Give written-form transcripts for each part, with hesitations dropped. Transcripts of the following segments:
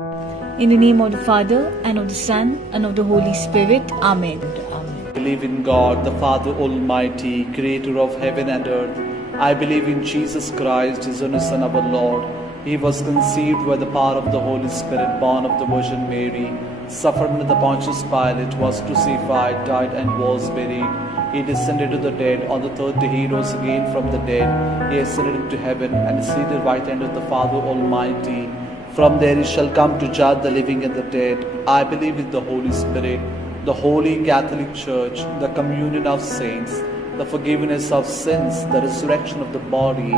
In the name of the Father, and of the Son, and of the Holy Spirit. Amen. I believe in God, the Father Almighty, creator of heaven and earth. I believe in Jesus Christ, his only Son, our Lord. He was conceived by the power of the Holy Spirit, born of the Virgin Mary, suffered under the Pontius Pilate, was crucified, died, and was buried. He descended to the dead. On the third day he rose again from the dead. He ascended into heaven, and is seated at the right hand of the Father Almighty. From there he shall come to judge the living and the dead. I believe in the Holy Spirit, the Holy Catholic Church, the communion of saints, the forgiveness of sins, the resurrection of the body,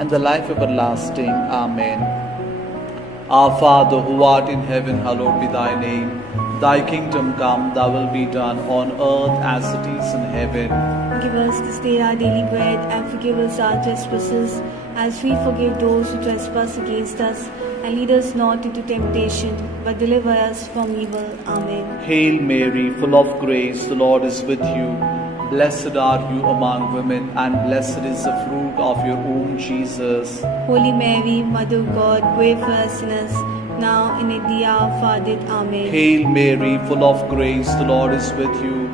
and the life everlasting. Amen. Our Father, who art in heaven, hallowed be thy name. Thy kingdom come, thy will be done on earth as it is in heaven. Give us this day our daily bread, and forgive us our trespasses, as we forgive those who trespass against us. And lead us not into temptation, but deliver us from evil. Amen. Hail Mary, full of grace, the Lord is with you. Blessed are you among women, and blessed is the fruit of your womb, Jesus. Holy Mary, Mother of God, pray for us sinners, now and at the hour of our death. Amen. Hail Mary, full of grace, the Lord is with you.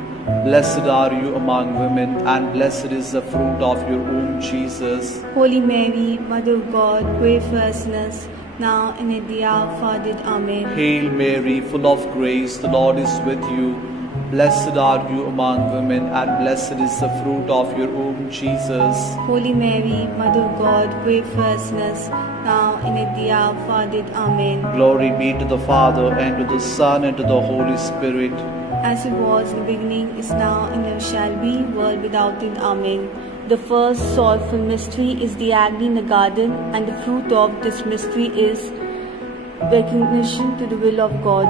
Blessed are you among women, and blessed is the fruit of your womb, Jesus. Holy Mary, Mother of God, pray for us sinners, now and at the hour of our death. Amen. Hail Mary, full of grace, the Lord is with you. Blessed are you among women, and blessed is the fruit of your womb, Jesus. Holy Mary, Mother of God, pray for us sinners, now and at the hour of our death. Amen. Glory be to the Father, and to the Son, and to the Holy Spirit. As it was in the beginning, is now, and ever shall be, world without end. Amen. The first sorrowful mystery is the agony in the garden, and the fruit of this mystery is recognition to the will of God.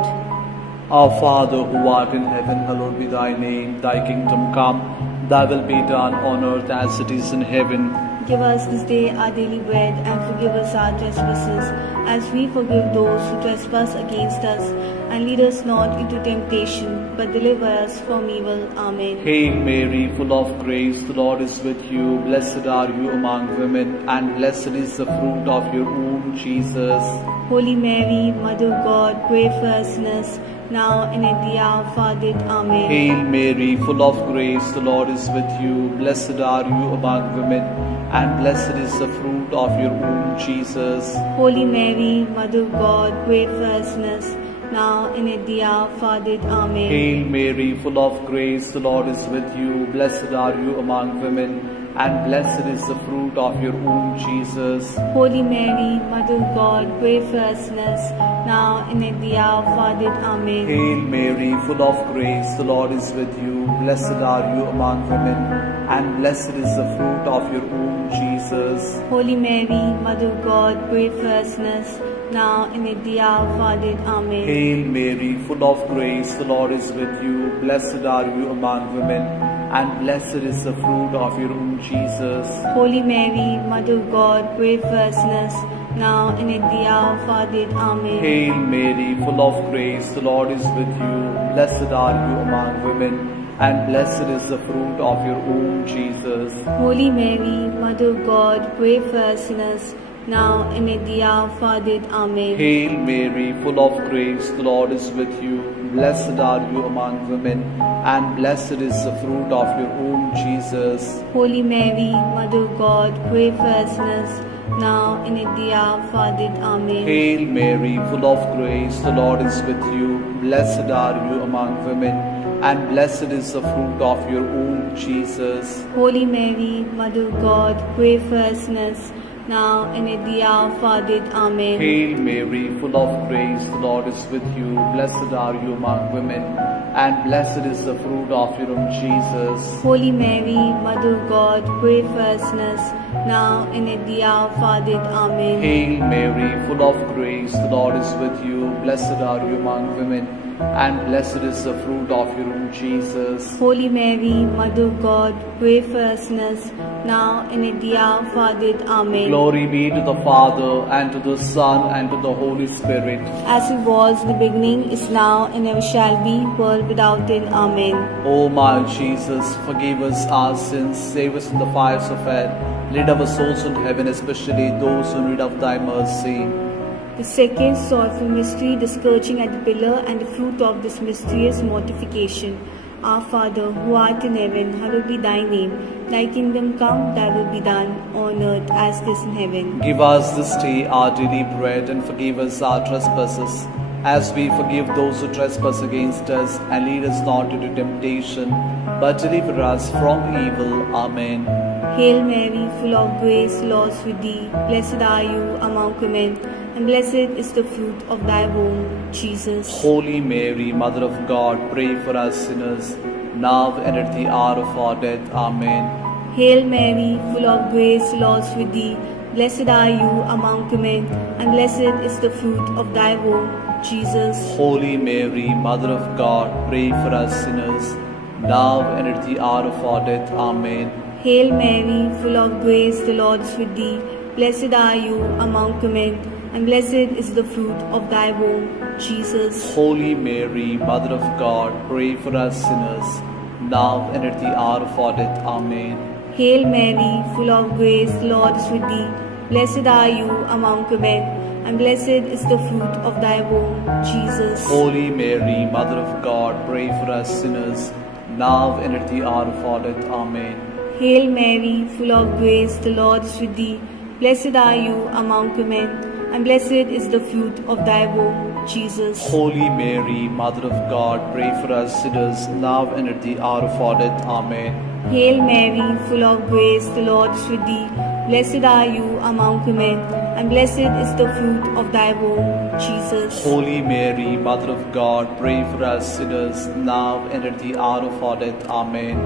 Our Father, who art in heaven, hallowed be thy name. Thy kingdom come, thy will be done on earth as it is in heaven. Give us this day our daily bread, and forgive us our trespasses, as we forgive those who trespass against us. And lead us not into temptation, but deliver us from evil. Amen. Hail Mary, full of grace, the Lord is with you. Blessed are you among women, and blessed is the fruit of your womb, Jesus. Holy Mary, Mother of God, pray for us sinners, now and at the hour of our death. Amen. Hail Mary, full of grace, the Lord is with you. Blessed are you among women, and blessed is the fruit of your womb, Jesus. Holy Mary, Mother of God, pray for us sinners, now and at the hour of our death. Amen. Hail Mary, full of grace, the Lord is with you. Blessed are you among women, and blessed is the fruit of your womb, Jesus. Holy Mary, Mother of God, pray for us sinners, now and at the hour of our death. Amen. Hail Mary, full of grace, the Lord is with you. Blessed are you among women, and blessed is the fruit of your womb, Jesus. Holy Mary, Mother of God, pray for us sinners, now and at the hour of our death. Amen. Hail Mary, full of grace, the Lord is with you. Blessed are you among women, and blessed is the fruit of your womb, Jesus. Holy Mary, Mother of God, pray for us sinners, now and at the hour of our death. Amen. Hail Mary, full of grace, the Lord is with you. Blessed are you among women, and blessed is the fruit of your womb, Jesus. Holy Mary, Mother of God, pray for us sinners, now and at the hour of our death. Amen. Hail Mary, full of grace, the Lord is with you. Blessed are you among women, and blessed is the fruit of your womb, Jesus. Holy Mary, Mother of God, pray for us sinners, now and at the hour of our death. Amen. Hail Mary, full of grace, the Lord is with you. Blessed are you among women, and blessed is the fruit of your womb, Jesus. Holy Mary, Mother of God, pray for us sinners, now and at the hour of our death. Amen. Hail Mary, full of grace, the Lord is with you. Blessed are you among women, and blessed is the fruit of your womb, Jesus. Holy Mary, Mother of God, pray for us sinners, now and at the hour of our death. Amen. Hail Mary, full of grace, the Lord is with you. Blessed are you among women, and blessed is the fruit of your womb, Jesus. Holy Mary, Mother of God, pray for us sinners, now and at the hour of our death. Amen. Glory be to the Father, and to the Son, and to the Holy Spirit. As it was in the beginning, is now, and ever shall be, world without end. Amen. O my Jesus, forgive us our sins, save us from the fires of hell, lead our souls into heaven, especially those who need of thy mercy. The second sorrowful mystery, the scourging at the pillar, and the fruit of this mystery is mortification. Our Father, who art in heaven, hallowed be thy name. Thy kingdom come, thy will be done, on earth as it is in heaven. Give us this day our daily bread, and forgive us our trespasses, as we forgive those who trespass against us. And lead us not into temptation, but deliver us from evil. Amen. Hail Mary, full of grace, the Lord is with thee. Blessed are you among women, and blessed is the fruit of thy womb, Jesus. Holy Mary, Mother of God, pray for us sinners, now and at the hour of our death. Amen. Hail Mary, full of grace, the Lord is with thee. Blessed are you among women, and blessed is the fruit of thy womb, Jesus. Holy Mary, Mother of God, pray for us sinners, now and at the hour of our death. Amen. Hail Mary, full of grace, the Lord is with thee. Blessed are you among women, and blessed is the fruit of thy womb, Jesus. Holy Mary, Mother of God, pray for us sinners, now and at the hour of our death. Amen. Hail Mary, full of grace, the Lord is with thee. Blessed are you among women, and blessed is the fruit of thy womb, Jesus. Holy Mary, Mother of God, pray for us sinners, now and at the hour of our death. Amen. Hail Mary, full of grace, the Lord is with thee. Blessed are you among women, and blessed is the fruit of thy womb, Jesus. Holy Mary, Mother of God, pray for us sinners, now and at the hour of our death. Amen. Hail Mary, full of grace, the Lord is with thee. Blessed are you among women, and blessed is the fruit of thy womb, Jesus. Holy Mary, Mother of God, pray for us sinners, now and at the hour of our death. Amen.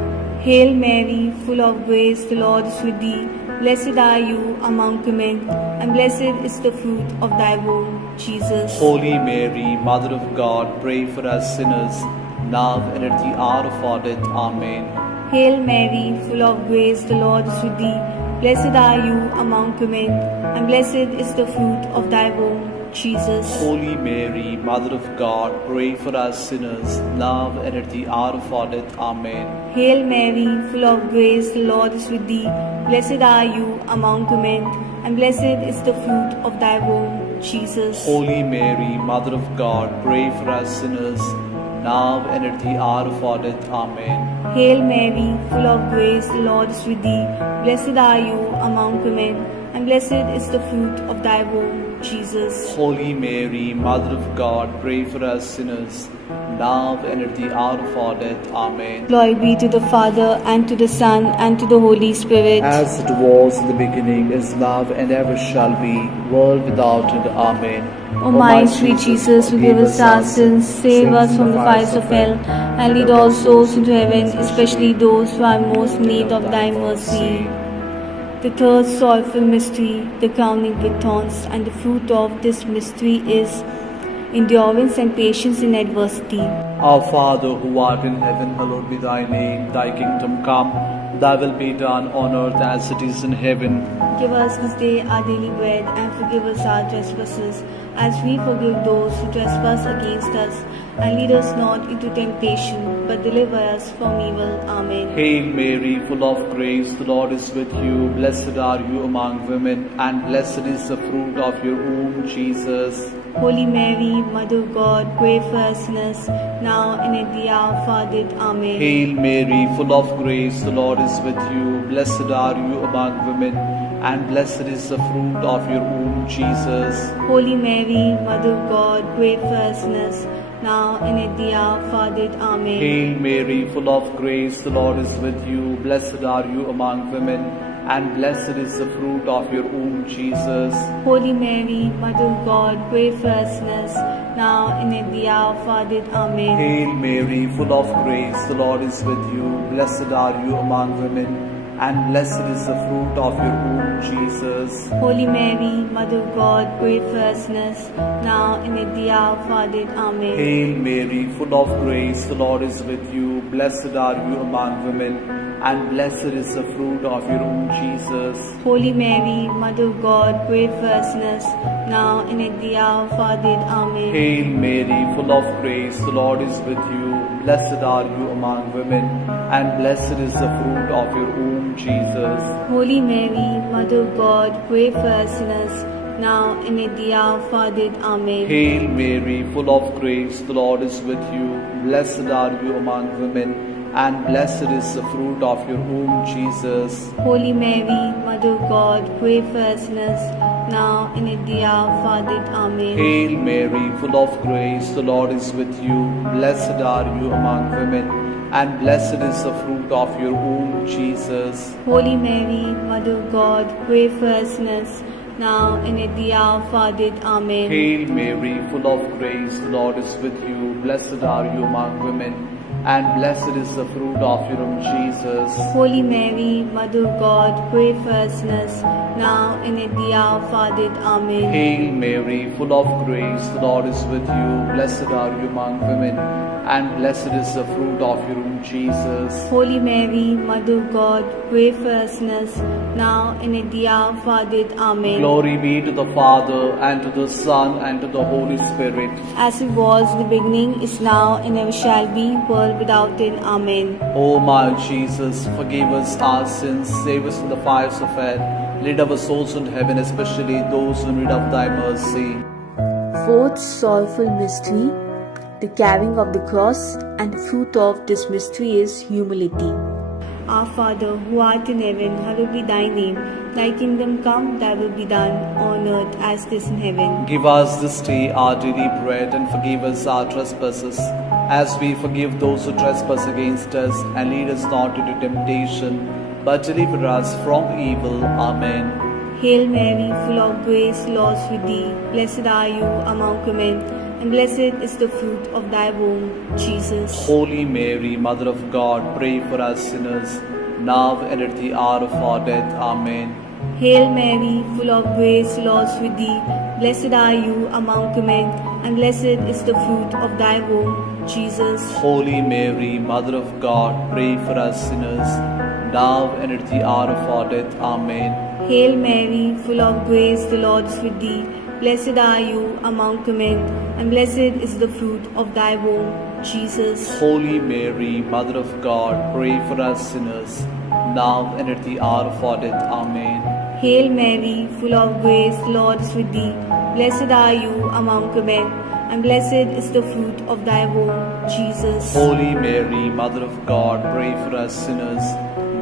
Hail Mary, full of grace, the Lord is with thee. Blessed are you among women, and blessed is the fruit of thy womb, Jesus. Holy Mary, Mother of God, pray for us sinners, now and at the hour of our death. Amen. Hail Mary, full of grace, the Lord is with thee. Blessed are you among women, and blessed is the fruit of thy womb, Jesus. Holy Mary, Mother of God, pray for us sinners, now and at the hour of our death. Amen. Hail Mary, full of grace, the Lord is with thee. Blessed are you among women, and blessed is the fruit of thy womb, Jesus. Holy Mary, Mother of God, pray for us sinners, now and at the hour of our death. Amen. Hail Mary, full of grace, the Lord is with thee. Blessed are you among women, and blessed is the fruit of thy womb, Jesus. Holy Mary, Mother of God, pray for us sinners, now and at the hour of our death. Amen. Glory be to the Father, and to the Son, and to the Holy Spirit. As it was in the beginning, is now, and ever shall be, world without end. Amen. O my sweet Jesus, forgive us our sins, save us from the fires of hell, and lead all souls into heaven, especially those who are most in need of thy mercy. The third sorrowful mystery, the crowning with thorns, and the fruit of this mystery is endurance and patience in adversity. Our Father, who art in heaven, hallowed be thy name. Thy kingdom come, thy will be done on earth as it is in heaven. Give us this day our daily bread, and forgive us our trespasses, as we forgive those who trespass against us. And lead us not into temptation, but deliver us from evil. Amen. Hail Mary, full of grace, the Lord is with you. Blessed are you among women, and blessed is the fruit of your womb, Jesus. Holy Mary, Mother of God, pray for us sinners, now and at the hour of our death. Amen. Hail Mary, full of grace, the Lord is with you. Blessed are you among women, and blessed is the fruit of your womb, Jesus. Holy Mary, Mother of God, pray for us sinners, now and at the hour of our death. Amen. Hail Mary, full of grace, the Lord is with you. Blessed are you among women, and blessed is the fruit of your womb, Jesus. Holy Mary, Mother of God, pray for us sinners, now and at the hour of our death. Amen. Hail Mary, full of grace, the Lord is with you. Blessed are you among women, and blessed is the fruit of your womb, Jesus. Holy Mary, Mother of God, pray for us sinners, now and at the hour of our death. Amen. Hail Mary, full of grace, the Lord is with you. Blessed are you among women, and blessed is the fruit of your womb, Jesus. Holy Mary, Mother of God, pray for us sinners, now and at the hour of our death. Amen. Hail Mary, full of grace, the Lord is with you. Blessed are you among women, and blessed is the fruit of your womb, Jesus. Holy Mary, Mother of God, pray for us sinners, now and at the hour of our death. Amen. Hail Mary, full of grace, the Lord is with you. Blessed are you among women, and blessed is the fruit of your womb, Jesus. Holy Mary, Mother of God, pray for us sinners, now and at the hour of our death. Amen. Hail Mary, full of grace, the Lord is with you. Blessed are you among women, and blessed is the fruit of your womb, Jesus. Holy Mary, Mother of God, pray for us sinners, now and at the hour of our death. Amen. Hail Mary, full of grace, the Lord is with you. Blessed are you among women, and blessed is the fruit of your womb, Jesus. Holy Mary, Mother of God, pray for us sinners, now and at the hour of our death. Amen. Hail Mary, full of grace, the Lord is with you. Blessed are you among women, and blessed is the fruit of your womb, Jesus. Holy Mary, Mother of God, pray for us sinners, now and at the hour of our death. Amen. Glory be to the Father, and to the Son, and to the Holy Spirit. As it was in the beginning, is now, and ever shall be, world without end. Amen. O my Jesus, forgive us our sins, save us from the fires of hell, lead our souls into heaven, especially those in need of thy mercy. Fourth sorrowful mystery, the carrying of the cross, and the fruit of this mystery is humility. Our Father, who art in heaven, hallowed be thy name. Thy kingdom come, thy will be done, on earth as it is in heaven. Give us this day our daily bread, and forgive us our trespasses, as we forgive those who trespass against us. And lead us not into temptation, but deliver us from evil. Amen. Hail Mary, full of grace, Lord is with thee. Blessed are you among women, and blessed is the fruit of thy womb, Jesus. Holy Mary, Mother of God, pray for us sinners, now and at the hour of our death. Amen. Hail Mary, full of grace, Lord is with thee. Blessed are you among women, and blessed is the fruit of thy womb, Jesus. Holy Mary, Mother of God, pray for us sinners, now and at the hour of our death. Amen. Hail Mary, full of grace, the Lord is with thee. Blessed are you among women, and blessed is the fruit of thy womb, Jesus. Holy Mary, Mother of God, pray for us sinners, now and at the hour of our death. Amen. Hail Mary, full of grace, the Lord is with thee. Blessed are you among women, and blessed is the fruit of thy womb, Jesus. Holy Mary, Mother of God, pray for us sinners,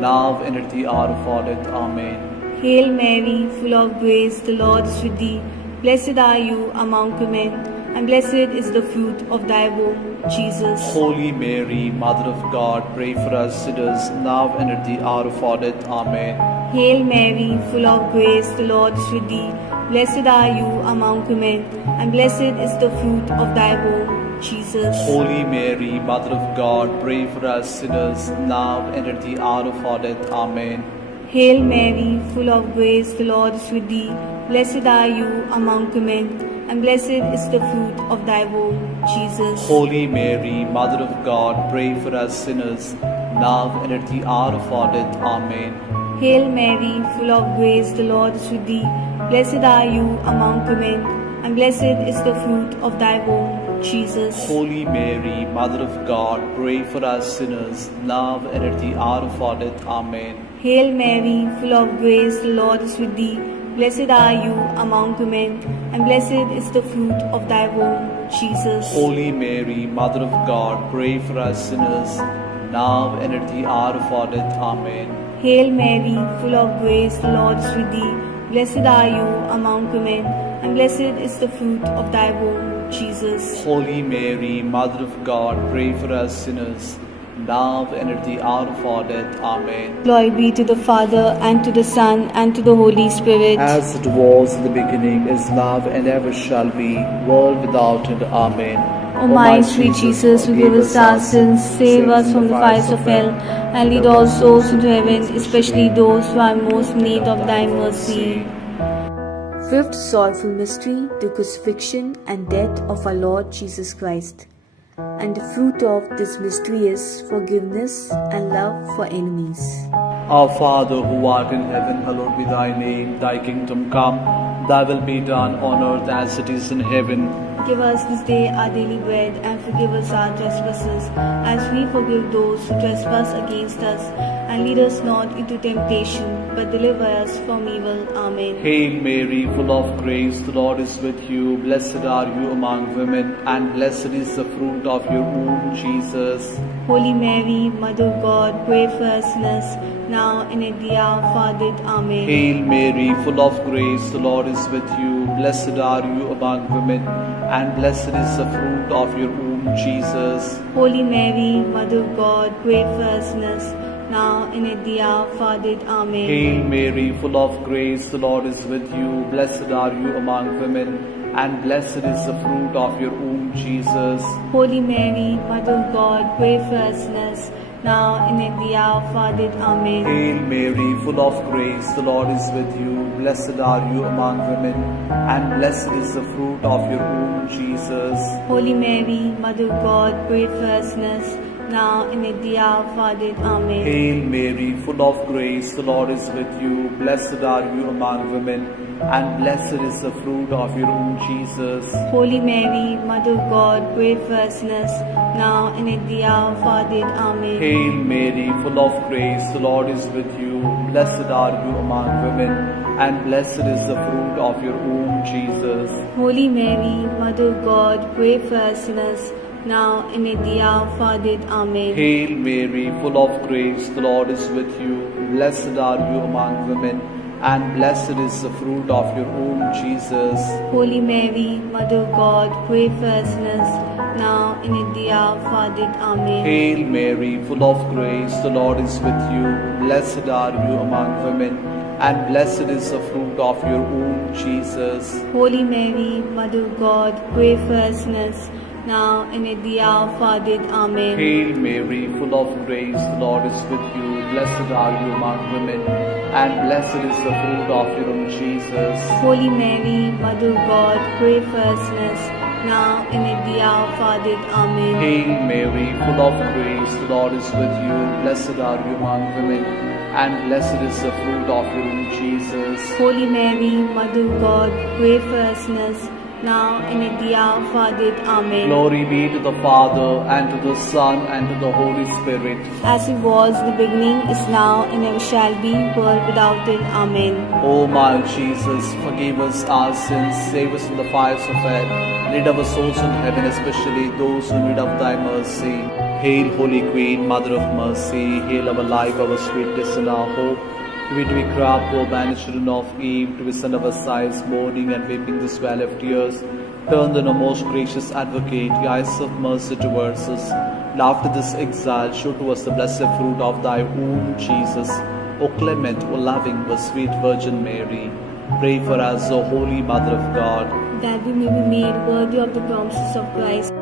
now and at the hour of our death. Amen. Hail Mary, full of grace, the Lord is with thee. Blessed are you among women, and blessed is the fruit of thy womb, Jesus. Holy Mary, Mother of God, pray for us sinners, now and at the hour of our death. Amen. Hail Mary, full of grace, the Lord is with thee. Blessed are you among women, and blessed is the fruit of thy womb, Jesus. Holy Mary, Mother of God, pray for us sinners, now and at the hour of our death. Amen. Hail Mary, full of grace, the Lord is with thee. Blessed are you among women, and blessed is the fruit of thy womb, Jesus. Holy Mary, Mother of God, pray for us sinners, now and at the hour of our death. Amen. Hail Mary, full of grace, the Lord is with thee. Blessed are you among women, and blessed is the fruit of thy womb, Jesus. Holy Mary, Mother of God, pray for us sinners, now and at the hour of our death. Amen. Hail Mary, full of grace, the Lord is with thee. Blessed are you among women, and blessed is the fruit of thy womb, Jesus. Holy Mary, Mother of God, pray for us sinners, now and at the hour of our death. Amen. Hail Mary, full of grace, the Lord is with thee. Blessed are you among women, and blessed is the fruit of thy womb, Jesus. Holy Mary, Mother of God, pray for us sinners, now and at the hour of our death. Amen. Glory be to the Father, and to the Son, and to the Holy Spirit. As it was in the beginning, is now, and ever shall be, world without end. Amen. O my sweet Jesus, forgive us our sins, save us from the fires of hell, and lead all souls into heaven, especially those who are most in need of thy mercy. Fifth sorrowful mystery, the crucifixion and death of our Lord Jesus Christ. And the fruit of this mystery is forgiveness and love for enemies. Our Father, who art in heaven, hallowed be thy name. Thy kingdom come, thy will be done on earth as it is in heaven. Give us this day our daily bread, and forgive us our trespasses, as we forgive those who trespass against us. And lead us not into temptation, but deliver us from evil. Amen. Hail Mary, full of grace, the Lord is with you. Blessed are you among women, and blessed is the fruit of your womb, Jesus. Holy Mary, Mother of God, pray for us sinners, now and at the hour of our death. Amen. Hail Mary, full of grace, the Lord is with you. Blessed are you among women, and blessed is the fruit of your womb, Jesus. Holy Mary, Mother of God, pray for us sinners, now and at the hour of our death. Amen. Hail Mary, full of grace, the Lord is with you. Blessed are you among women, and blessed is the fruit of your womb, Jesus. Holy Mary, Mother of God, pray for us sinners, now and at the hour of our death. Amen. Hail Mary, full of grace, the Lord is with you. Blessed are you among women, and blessed is the fruit of your womb, Jesus. Holy Mary, Mother of God, pray for us sinners, now and at the hour of our death. Amen. Hail Mary, full of grace, the Lord is with you. Blessed are you among women, and blessed is the fruit of your womb, Jesus. Holy Mary, Mother of God, pray for us sinners, now and at the hour of our death. Amen. Hail Mary, full of grace, the Lord is with you. Blessed are you among women, and blessed is the fruit of your womb, Jesus. Holy Mary, Mother of God, pray for us sinners, now and at the hour of our death. Amen. Hail Mary, full of grace, the Lord is with you. Blessed are you among women, and blessed is the fruit of your womb, Jesus. Holy Mary, Mother of God, pray for us sinners, now and at the hour of our death. Amen. Hail Mary, full of grace, the Lord is with you. Blessed are you among women, and blessed is the fruit of your womb, Jesus. Holy Mary, Mother of God, pray for us sinners, now and at the hour of our death. Amen. Hail Mary, full of grace, the Lord is with you. Blessed are you among women, and blessed is the fruit of your womb, Jesus. Holy Mary, Mother of God, pray for us sinners, now and at the hour of our death. Amen. Hail Mary, full of grace, the Lord is with you. Blessed are you among women, and blessed is the fruit of your womb, Jesus. Holy Mary, Mother of God, pray for us sinners, now and at the hour of our death. Amen. Glory be to the Father, and to the Son, and to the Holy Spirit. As it was in the beginning, is now, and ever shall be, world without end. Amen. O my Jesus, forgive us our sins, save us from the fires of hell, lead our souls in heaven, especially those who need of thy mercy. Hail, Holy Queen, Mother of Mercy, hail our life, our sweetness, and our hope. To it we cry, poor banished children of Eve, to send our sighs, mourning and weeping this valley of tears. Turn then, O most gracious Advocate, your eyes of mercy towards us. And after this exile, show to us the blessed fruit of thy womb, Jesus. O clement, O loving, O sweet Virgin Mary, pray for us, O Holy Mother of God, that we may be made worthy of the promises of Christ.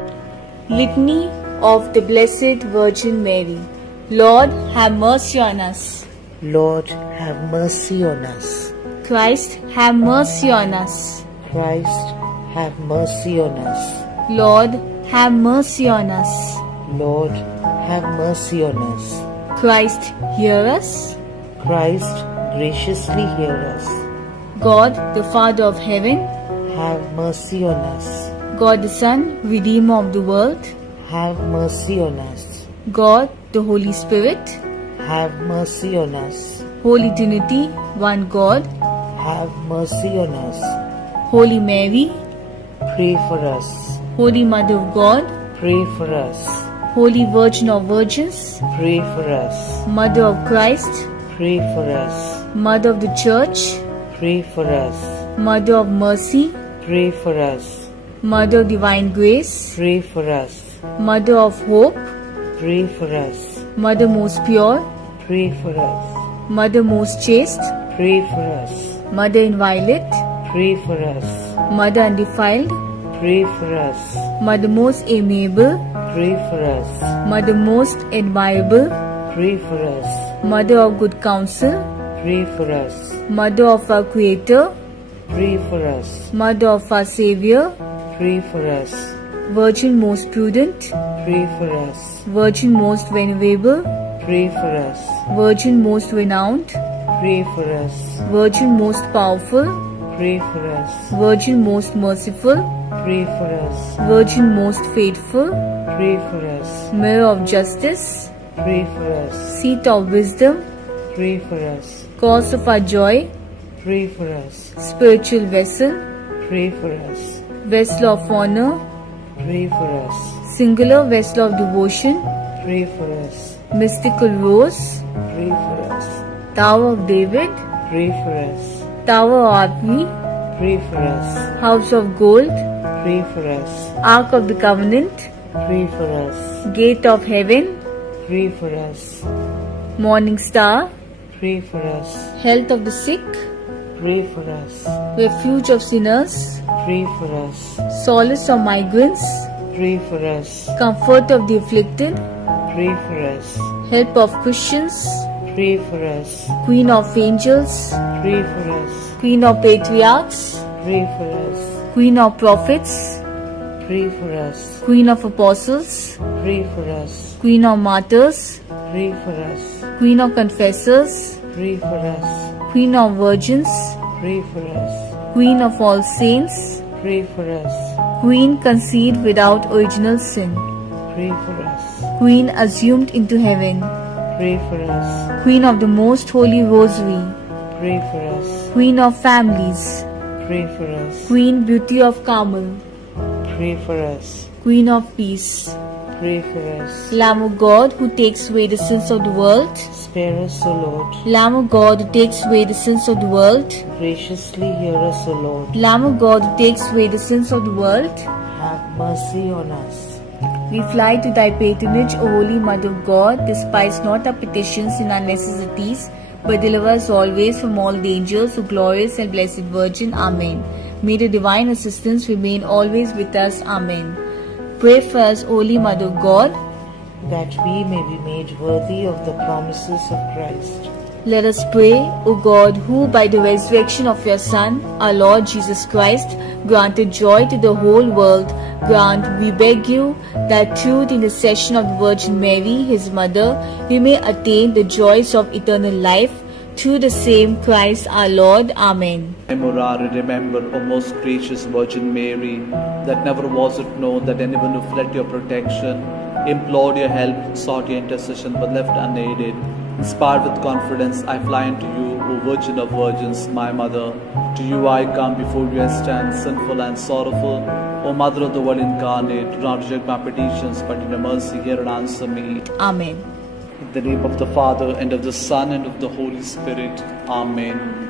Litany of the Blessed Virgin Mary. Lord, have mercy on us. Lord, have mercy on us. Christ, have mercy on us. Christ, have mercy on us. Lord, have mercy on us. Lord, have mercy on us. Christ, hear us. Christ, graciously hear us. God, the Father of heaven, Have mercy on us. God the Son, Redeemer of the world, Have mercy on us. God, the Holy Spirit, Have mercy on us. Holy Trinity, one God, Have mercy on us. Holy Mary, Pray for us. Holy Mother of God, Pray for us. Holy Virgin of Virgins, Pray for us. Mother of Christ, Pray for us. Mother of the Church, Pray for us. Mother of Mercy, Pray for us. Mother of Divine Grace, Pray for us. Mother of Hope, Pray for us. Mother most pure, Pray for us. Mother most chaste, Pray for us. Mother inviolate, Pray for us. Mother undefiled, Pray for us. Mother most amiable, Pray for us. Mother most admirable, Pray for us. Mother of good counsel, Pray for us. Mother of our Creator, Pray for us. Mother of our Savior, Pray for us. Virgin most prudent, Pray for us. Virgin most venerable, Pray for us. Virgin most renowned, Pray for us. Virgin most powerful, Pray for us. Virgin most merciful, Pray for us. Virgin most faithful, Pray for us. Mirror of justice, Pray for us. Seat of wisdom, Pray for us. Cause of our joy, Pray for us. spiritual vessel, Pray for us. vessel of honor, Pray for us. singular vessel of devotion, Pray for us. mystical rose, Pray for us. Tower of David, Pray for us. Tower of Ivory, Pray for us. House of Gold, Pray for us. Ark of the Covenant, Pray for us. Gate of Heaven, Pray for us. Morning Star, Pray for us. Health of the Sick, Pray for us. Refuge of Sinners, Pray for us. Solace of Migrants, Pray for us. Comfort of the Afflicted, Pray for us. Help of Christians, Pray for us. Queen of Angels, Pray for us. Queen of Patriarchs, Pray for us. Queen of Prophets, Pray for us. Queen of Apostles, Pray for us. Queen of Martyrs, Pray for us. Queen of Confessors, Pray for us. Queen of Virgins, Pray for us. Queen of all saints, Pray for us. Queen conceived without original sin, Pray for us. Queen assumed into heaven, Pray for us. Queen of the Most Holy Rosary, Pray for us. Queen of Families, Pray for us. Queen Beauty of Carmel, Pray for us. Queen of Peace, Pray for us. Lamb of God who takes away the sins of the world, Spare us, O Lord. Lamb of God who takes away the sins of the world, Graciously hear us, O Lord. Lamb of God who takes away the sins of the world, Have mercy on us. we fly to thy patronage, O Holy Mother of God. Despise not our petitions in our necessities, but deliver us always from all dangers, O glorious and blessed Virgin. Amen. May the divine assistance remain always with us. Amen. Pray for us, Holy Mother of God. that we may be made worthy of the promises of Christ. Let us pray, O God, who by the resurrection of your Son, our Lord Jesus Christ, granted joy to the whole world, grant, we beg you, that through the intercession of the Virgin Mary, his mother, we may attain the joys of eternal life, through the same Christ our Lord. Amen. Memorare, remember, O most gracious Virgin Mary, that never was it known that anyone who fled your protection, implored your help, sought your intercession, but left unaided. Inspired with confidence, I fly unto you, O Virgin of Virgins, my Mother. To you I come, before you I stand, sinful and sorrowful. O Mother of the Word incarnate, do not reject my petitions, but in your mercy hear and answer me. Amen. In the name of the Father, and of the Son, and of the Holy Spirit. Amen.